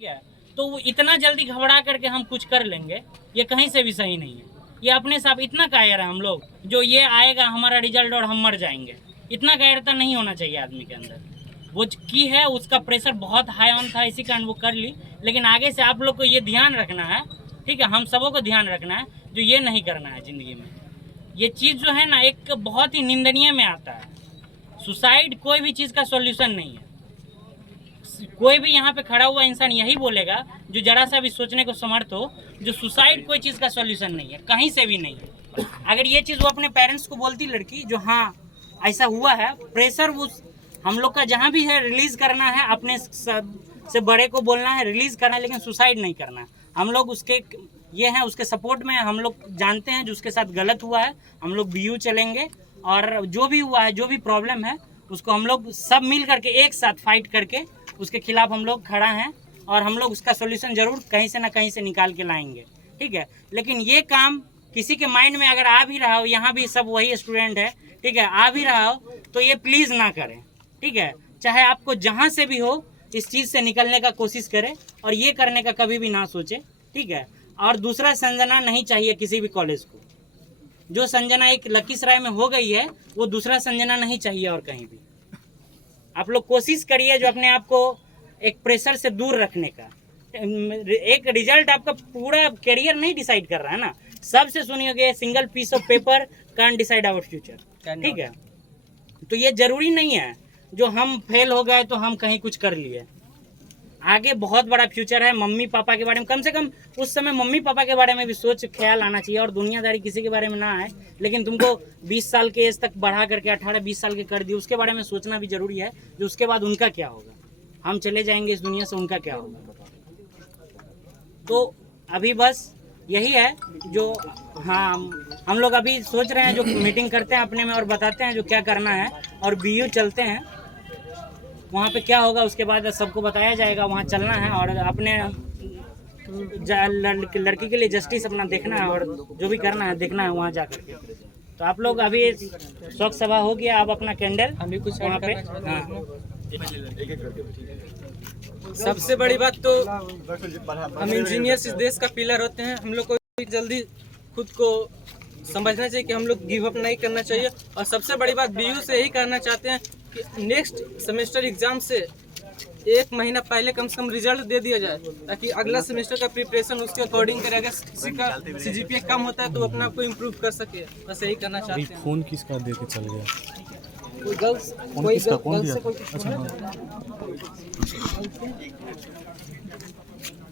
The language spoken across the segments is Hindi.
ठीक है, तो वो इतना जल्दी घबरा करके हम कुछ कर लेंगे, ये कहीं से भी सही नहीं है। ये अपने साथ इतना कायर है हम लोग, जो ये आएगा हमारा रिजल्ट और हम मर जाएंगे, इतना कायरता नहीं होना चाहिए आदमी के अंदर। वो की है, उसका प्रेशर बहुत हाई ऑन था, इसी कारण वो कर ली। लेकिन आगे से आप लोग को ये ध्यान रखना है, ठीक है, हम सबों को ध्यान रखना है, जो ये नहीं करना है ज़िंदगी में। ये चीज़ जो है ना, एक बहुत ही निंदनीय में आता है। सुसाइड कोई भी चीज़ का सॉल्यूशन नहीं है। कोई भी यहाँ पे खड़ा हुआ इंसान यही बोलेगा, जो जरा सा भी सोचने को समर्थ हो, जो सुसाइड कोई चीज़ का सॉल्यूशन नहीं है, कहीं से भी नहीं है। अगर ये चीज़ वो अपने पेरेंट्स को बोलती लड़की, जो हाँ ऐसा हुआ है, प्रेशर वो हम लोग का जहाँ भी है रिलीज़ करना है, अपने से बड़े को बोलना है, रिलीज़ करना है, लेकिन सुसाइड नहीं करना है। हम लोग उसके ये हैं, उसके सपोर्ट में हम लोग जानते हैं जो उसके साथ गलत हुआ है, हम लोग BU चलेंगे, और जो भी हुआ है, जो भी प्रॉब्लम है, उसको हम लोग सब मिल करके एक साथ फाइट करके उसके खिलाफ हम लोग खड़ा हैं, और हम लोग उसका सॉल्यूशन ज़रूर कहीं से ना कहीं से निकाल के लाएंगे, ठीक है। लेकिन ये काम किसी के माइंड में अगर आ भी रहा हो, यहाँ भी सब वही स्टूडेंट है, ठीक है, आ भी रहा हो, तो ये प्लीज़ ना करें, ठीक है। चाहे आपको जहाँ से भी हो, इस चीज़ से निकलने का कोशिश करें, और ये करने का कभी भी ना सोचे, ठीक है। और दूसरा संजना नहीं चाहिए किसी भी कॉलेज को। जो संजना एक लखीसराय में हो गई है, वो दूसरा संजना नहीं चाहिए और कहीं भी। आप लोग कोशिश करिए जो अपने आप को एक प्रेशर से दूर रखने का। एक रिजल्ट आपका पूरा करियर नहीं डिसाइड कर रहा है ना। सबसे सुनिएगा, single piece of paper can decide our future, ठीक है। तो ये जरूरी नहीं है जो हम फेल हो गए तो हम कहीं कुछ कर लिए। आगे बहुत बड़ा फ्यूचर है। मम्मी पापा के बारे में कम से कम उस समय मम्मी पापा के बारे में भी सोच ख्याल आना चाहिए, और दुनियादारी किसी के बारे में ना आए। लेकिन तुमको 20 साल के एज तक बढ़ा करके 18-20 साल के कर दिए, उसके बारे में सोचना भी जरूरी है, जो उसके बाद उनका क्या होगा। हम चले जाएंगे इस दुनिया से, उनका क्या होगा। तो अभी बस यही है जो हाँ हम लोग अभी सोच रहे हैं, जो मीटिंग करते हैं अपने में और बताते हैं जो क्या करना है, और BU चलते हैं, वहाँ पे क्या होगा उसके बाद सबको बताया जाएगा। वहाँ चलना है और अपने लड़की के लिए जस्टिस अपना देखना है, और जो भी करना है देखना है वहाँ जा करके। तो आप लोग अभी शोक सभा हो गया, आप अपना कैंडल हम भी कुछ वहाँ पे। हाँ, सबसे बड़ी बात तो हम इंजीनियर्स इस देश का पिलर होते हैं। हम लोग को जल्दी खुद को समझना चाहिए कि हम लोग गिव अप नहीं करना चाहिए। और सबसे बड़ी बात BU से यही कहना चाहते हैं कि नेक्स्ट सेमेस्टर एग्जाम से 1 महीना पहले कम से कम रिजल्ट दे दिया जाए, ताकि अगला सेमेस्टर का प्रिपरेशन उसके अकॉर्डिंग करे। अगर किसी का CGPA कम होता है तो अपने आप को इम्प्रूव कर सके। बस यही करना चाहते हैं। फोन किसका दे के चल गया? कोई गर्ल्स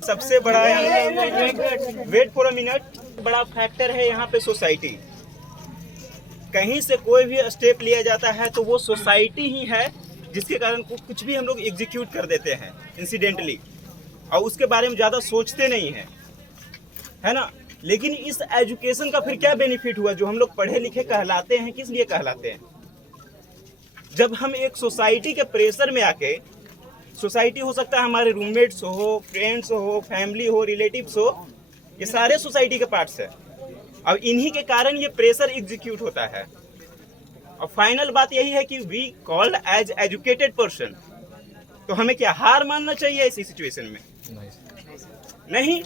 सबसे बड़ा वेट फॉर अ मिनट बड़ा फैक्टर है यहाँ पे सोसाइटी। कहीं से कोई भी स्टेप लिया जाता है तो वो सोसाइटी ही है जिसके कारण कुछ भी हम लोग एग्जीक्यूट कर देते हैं इंसिडेंटली, और उसके बारे में ज़्यादा सोचते नहीं हैं, है ना। लेकिन इस एजुकेशन का फिर क्या बेनिफिट हुआ? जो हम लोग पढ़े लिखे कहलाते हैं, किस लिए कहलाते हैं? जब हम एक सोसाइटी के प्रेशर में आके, सोसाइटी हो सकता है हमारे रूममेट्स हो, फ्रेंड्स हो, फैमिली हो, रिलेटिव्स हो, ये सारे सोसाइटी के पार्ट्स हैं। अब इन्हीं के कारण ये प्रेशर एग्जीक्यूट होता है। और फाइनल बात यही है कि we called as educated person. तो हमें क्या हार मानना चाहिए इसी सिचुएशन में? नहीं,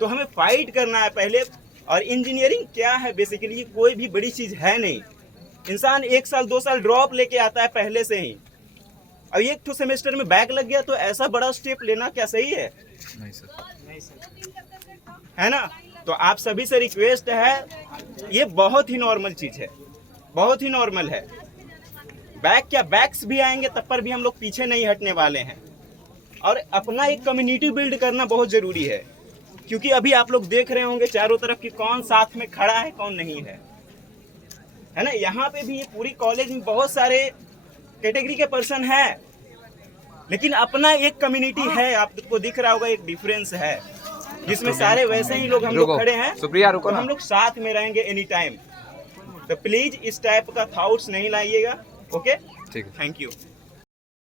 तो हमें फाइट करना है पहले। और इंजीनियरिंग क्या है बेसिकली? कोई भी बड़ी चीज है नहीं। इंसान 1 साल 2 साल ड्रॉप लेके आता है पहले से ही। अब 1 सेमेस्टर में बैक लग गया तो ऐसा बड़ा स्टेप लेना क्या सही है? नहीं सर, है ना। तो आप सभी से रिक्वेस्ट है, ये बहुत ही नॉर्मल चीज है, बहुत ही नॉर्मल है। बैक क्या, बैक्स भी आएंगे तब पर भी हम लोग पीछे नहीं हटने वाले हैं। और अपना एक कम्युनिटी बिल्ड करना बहुत जरूरी है, क्योंकि अभी आप लोग देख रहे होंगे चारों तरफ कि कौन साथ में खड़ा है कौन नहीं है ना। यहाँ पे भी पूरी कॉलेज में बहुत सारे कैटेगरी के पर्सन है, लेकिन अपना एक कम्युनिटी है। आपको दिख रहा होगा एक डिफरेंस है, जिसमें सारे वैसे ही लोग हम लोग खड़े हैं। तो हम लोग साथ में रहेंगे एनी टाइम। तो प्लीज इस टाइप का थॉट्स नहीं लाइएगा। Okay, thank you.